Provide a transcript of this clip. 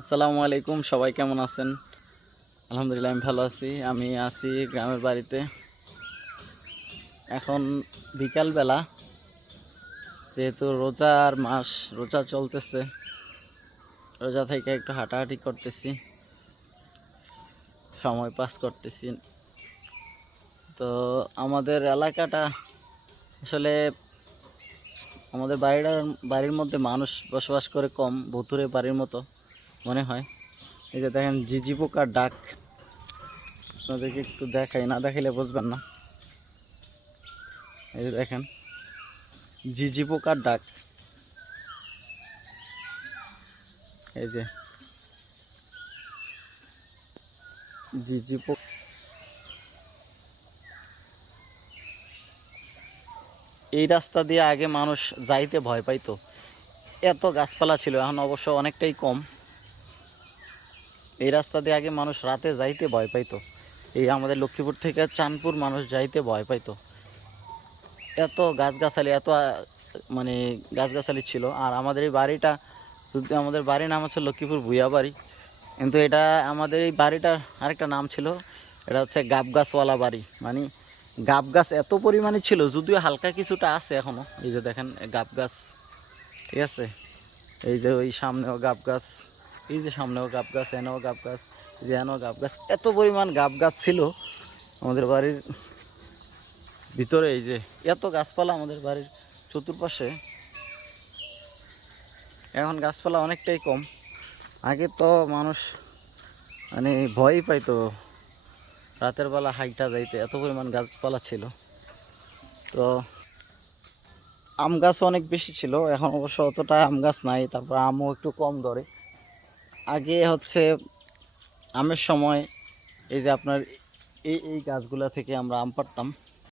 আসসালামু আলাইকুম, সবাই কেমন আছেন? আলহামদুলিল্লাহ আমি ভালো আছি। আমি আছি গ্রামের বাড়িতে। এখন বিকালবেলা, যেহেতু রোজার মাস, রোজা চলতেছে, রোজা থেকে একটু হাঁটাহাঁটি করতেছি, সময় পাস করতেছি। তো আমাদের এলাকাটা আসলে, আমাদের বাড়ির মধ্যে মানুষ বসবাস করে কম, ভুতুড়ে বাড়ির মতো মনে হয়। এই যে দেখেন ঝিঝি পোকার ডাক, আপনাদেরকে একটু দেখাই, না দেখাইলে বুঝবেন না। এই যে দেখেন ঝিঝি পোকার ডাক, এই যে ঝিঝি পোকা। এই রাস্তা দিয়ে আগে মানুষ যাইতে ভয় পাইতো, এত গাছপালা ছিল, এখন অবশ্য অনেকটাই কম। এই রাস্তা দিয়ে আগে মানুষ রাতে যাইতে ভয় পাইতো, এই আমাদের লক্ষ্মীপুর থেকে চাঁদপুর মানুষ যাইতে ভয় পাইতো, এত গাছগাছালি, এত মানে গাছগাছালি ছিল। আর আমাদের এই বাড়িটা, যদি আমাদের বাড়ির নাম হচ্ছে লক্ষ্মীপুর ভুইয়া বাড়ি, কিন্তু এটা আমাদের এই বাড়িটার আরেকটা নাম ছিল, এটা হচ্ছে গাব গাছওয়ালা বাড়ি। মানে গাব গাছ এত পরিমাণে ছিল, যদিও হালকা কিছুটা আছে এখনো। এই যে দেখেন গাব গাছ, ঠিক আছে, এই যে ওই সামনেও গাব গাছ, এই যে সামনেও গাব গাছ, এনেও গাব গাছ, যে এনেও গাব গাছ, এত পরিমাণ গাব গাছ ছিল আমাদের বাড়ির ভিতরে। এই যে এত গাছপালা আমাদের বাড়ির চতুর্পাশে, এখন গাছপালা অনেকটাই কম। আগে তো মানুষ মানে ভয়ই পাইতো রাতের বেলা হাইটা যাইতে, এত পরিমাণ গাছপালা ছিল। তো আম গাছও অনেক বেশি ছিল, এখন অবশ্য অতটা আম গাছ নাই, তারপর আমও একটু কম ধরে। আগে হচ্ছে আমের সময়, এই যে আপনার এই এই গাছগুলা থেকে আমরা আম পাড়তাম,